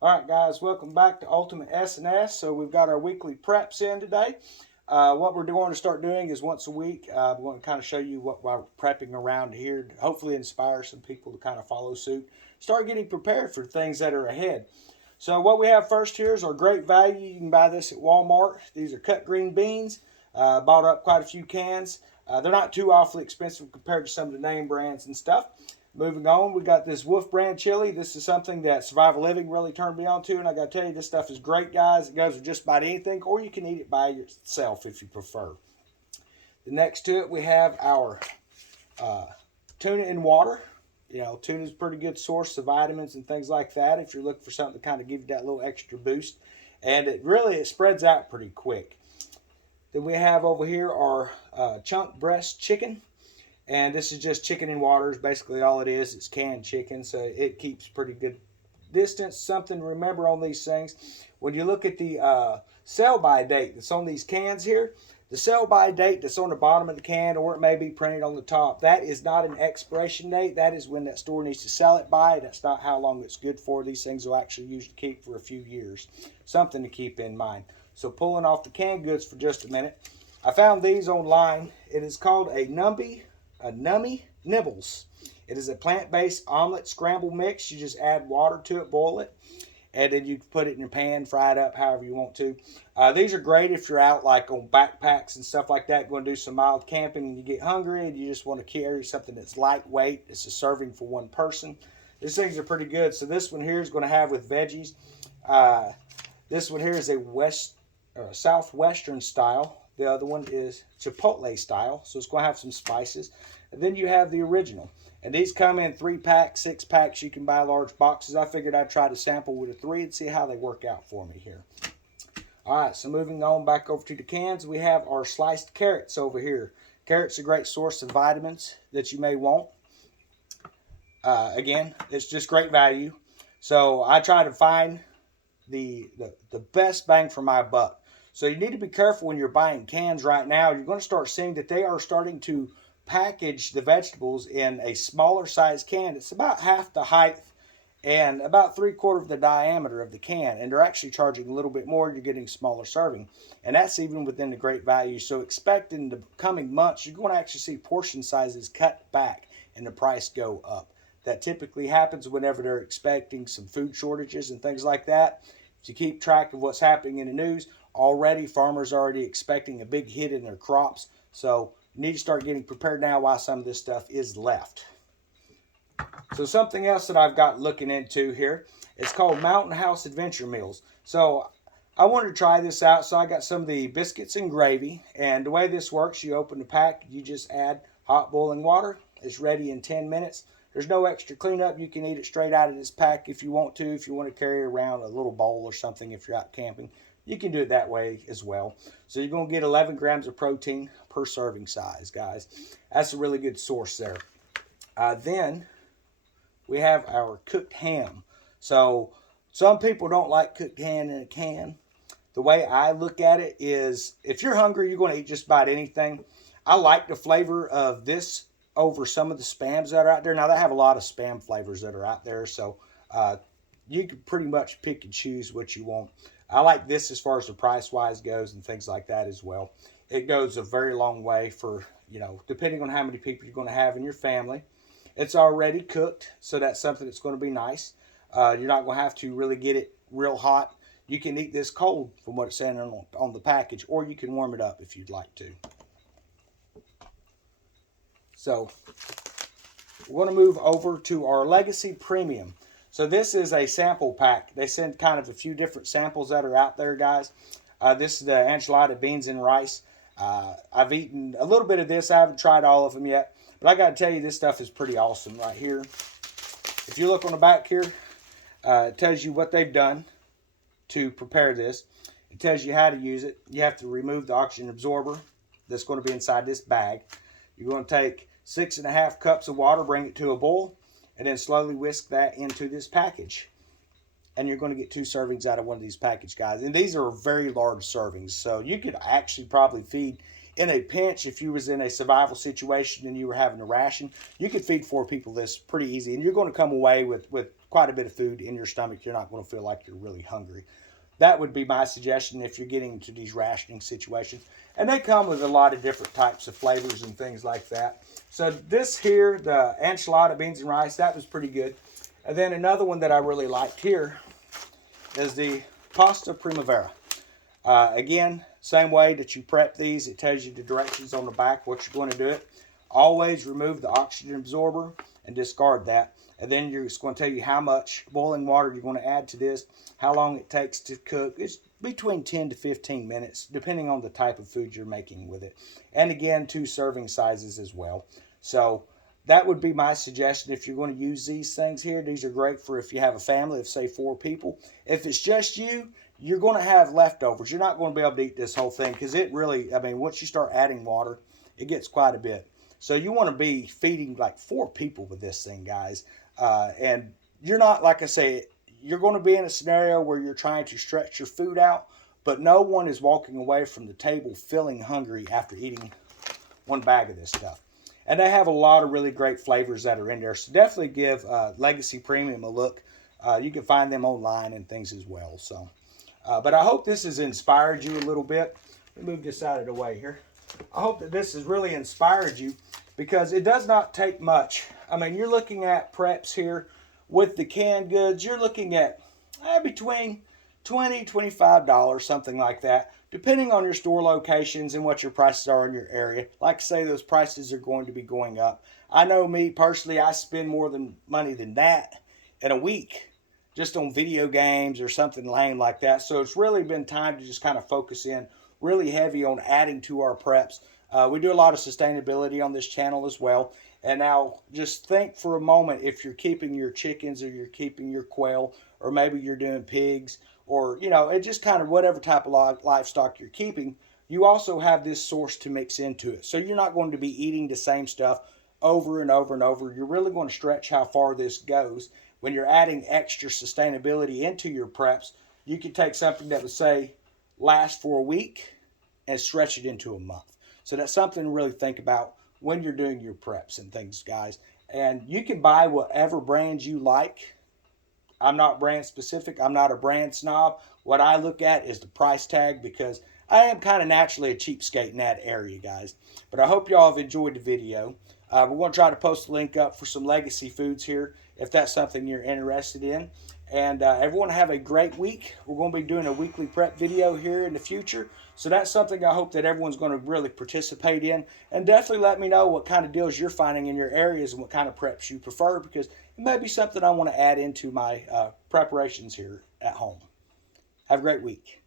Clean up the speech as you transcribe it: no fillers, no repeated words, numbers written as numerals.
Alright guys, welcome back to Ultimate S&S. So we've got our weekly preps in today. What we're going to start doing is once a week, we're going to kind of show you what we're prepping around here, to hopefully inspire some people to kind of follow suit. Start getting prepared for things that are ahead. So what we have first here is our great value. You can buy this at Walmart. These are cut green beans. Bought up quite a few cans. They're not too awfully expensive compared to some of the name brands and stuff. Moving on, we got this Wolf brand chili. This is something that Survival Living really turned me on to, and I got to tell you, this stuff is great, guys. It goes with just about anything, or you can eat it by yourself if you prefer. The next to it, we have our tuna in water. You know, tuna is a pretty good source of vitamins and things like that if you're looking for something to kind of give you that little extra boost. And it spreads out pretty quick. Then we have over here our chunk breast chicken. And this is just chicken in water is basically all it is. It's canned chicken, so it keeps pretty good distance. Something to remember on these things. When you look at the sell-by date that's on these cans here, the sell-by date that's on the bottom of the can, or it may be printed on the top, that is not an expiration date. That is when that store needs to sell it by. That's not how long it's good for. These things will actually usually keep for a few years. Something to keep in mind. So pulling off the canned goods for just a minute. I found these online. It is called a Nummy Nibbles. It is a plant-based omelet scramble mix. You just add water to it, boil it, and then you put it in your pan, fry it up however you want to. These are great if you're out like on backpacks and stuff like that, going to do some mild camping and you get hungry and you just want to carry something that's lightweight. It's a serving for one person. These things are pretty good. So this one here is going to have with veggies. This one here is a southwestern style. The other one is Chipotle style, so it's going to have some spices. And then you have the original. And these come in 3-packs, 6-packs. You can buy large boxes. I figured I'd try to sample with a 3 and see how they work out for me here. All right, so moving on back over to the cans, we have our sliced carrots over here. Carrots are a great source of vitamins that you may want. Again, it's just great value. So I try to find the best bang for my buck. So you need to be careful when you're buying cans right now. You're going to start seeing that they are starting to package the vegetables in a smaller size can. It's about half the height and about 3/4 of the diameter of the can. And they're actually charging a little bit more. You're getting smaller serving. And that's even within the great value. So expect in the coming months, you're going to actually see portion sizes cut back and the price go up. That typically happens whenever they're expecting some food shortages and things like that. If you keep track of what's happening in the news, already farmers are already expecting a big hit in their crops. So you need to start getting prepared now while some of this stuff is left. So something else that I've got looking into here, it's called Mountain House Adventure Meals. So I wanted to try this out, so I got some of the biscuits and gravy. And the way this works, you open the pack, you just add hot boiling water. It's ready in 10 minutes. There's no extra cleanup. You can eat it straight out of this pack if you want to. If you want to carry around a little bowl or something if you're out camping, you can do it that way as well. So you're going to get 11 grams of protein per serving size, guys. That's a really good source there. Then we have our cooked ham. So some people don't like cooked ham in a can. The way I look at it is, if you're hungry, you're going to eat just about anything. I like the flavor of this over some of the spams that are out there. Now, they have a lot of spam flavors that are out there, so you can pretty much pick and choose what you want. I like this as far as the price-wise goes and things like that as well. It goes a very long way for, you know, depending on how many people you're going to have in your family. It's already cooked, so that's something that's going to be nice. You're not going to have to really get it real hot. You can eat this cold from what it's saying on the package, or you can warm it up if you'd like to. So we're going to move over to our Legacy Premium. So this is a sample pack. They send kind of a few different samples that are out there, guys. This is the Enchilada beans and rice. I've eaten a little bit of this. I haven't tried all of them yet. But I got to tell you, this stuff is pretty awesome right here. If you look on the back here, it tells you what they've done to prepare this. It tells you how to use it. You have to remove the oxygen absorber that's going to be inside this bag. You're going to take 6.5 cups of water, bring it to a boil, and then slowly whisk that into this package. And you're going to get 2 servings out of one of these package, guys. And these are very large servings, so you could actually probably feed in a pinch, if you was in a survival situation and you were having a ration, you could feed 4 people this pretty easy. And you're going to come away with quite a bit of food in your stomach. You're not going to feel like you're really hungry. That would be my suggestion if you're getting into these rationing situations. And they come with a lot of different types of flavors and things like that. So this here, the enchilada beans and rice, that was pretty good. And then another one that I really liked here is the pasta Primavera. Again, same way that you prep these, it tells you the directions on the back, what you're going to do it. Always remove the oxygen absorber and discard that. And then it's going to tell you how much boiling water you're going to add to this, how long it takes to cook. It's between 10 to 15 minutes, depending on the type of food you're making with it. And again, 2 serving sizes as well. So that would be my suggestion if you're going to use these things here. These are great for if you have a family of, say, 4 people. If it's just you, you're going to have leftovers. You're not going to be able to eat this whole thing because it really, I mean, once you start adding water, it gets quite a bit. So you want to be feeding like 4 people with this thing, guys. And you're not, like I say, you're going to be in a scenario where you're trying to stretch your food out, but no one is walking away from the table feeling hungry after eating 1 bag of this stuff. And they have a lot of really great flavors that are in there. So definitely give Legacy Premium a look. You can find them online and things as well. So, but I hope this has inspired you a little bit. Let me move this out of the way here. I hope that this has really inspired you because it does not take much. I mean, you're looking at preps here with the canned goods. You're looking at between $20, $25, something like that, depending on your store locations and what your prices are in your area. Like I say, those prices are going to be going up. I know me personally, I spend more money than that in a week just on video games or something lame like that. So it's really been time to just kind of focus in really heavy on adding to our preps. We do a lot of sustainability on this channel as well. And now just think for a moment, if you're keeping your chickens or you're keeping your quail, or maybe you're doing pigs, or, you know, it just kind of whatever type of livestock you're keeping, you also have this source to mix into it. So you're not going to be eating the same stuff over and over and over. You're really going to stretch how far this goes. When you're adding extra sustainability into your preps, you can take something that would say last for a week and stretch it into a month. So that's something to really think about when you're doing your preps and things, guys. And you can buy whatever brands you like. I'm not brand specific. I'm not a brand snob. What I look at is the price tag because I am kind of naturally a cheapskate in that area, guys. But I hope y'all have enjoyed the video. We're going to try to post a link up for some legacy foods here if that's something you're interested in. And everyone have a great week. We're going to be doing a weekly prep video here in the future. So that's something I hope that everyone's going to really participate in. And definitely let me know what kind of deals you're finding in your areas and what kind of preps you prefer, because it may be something I want to add into my preparations here at home. Have a great week.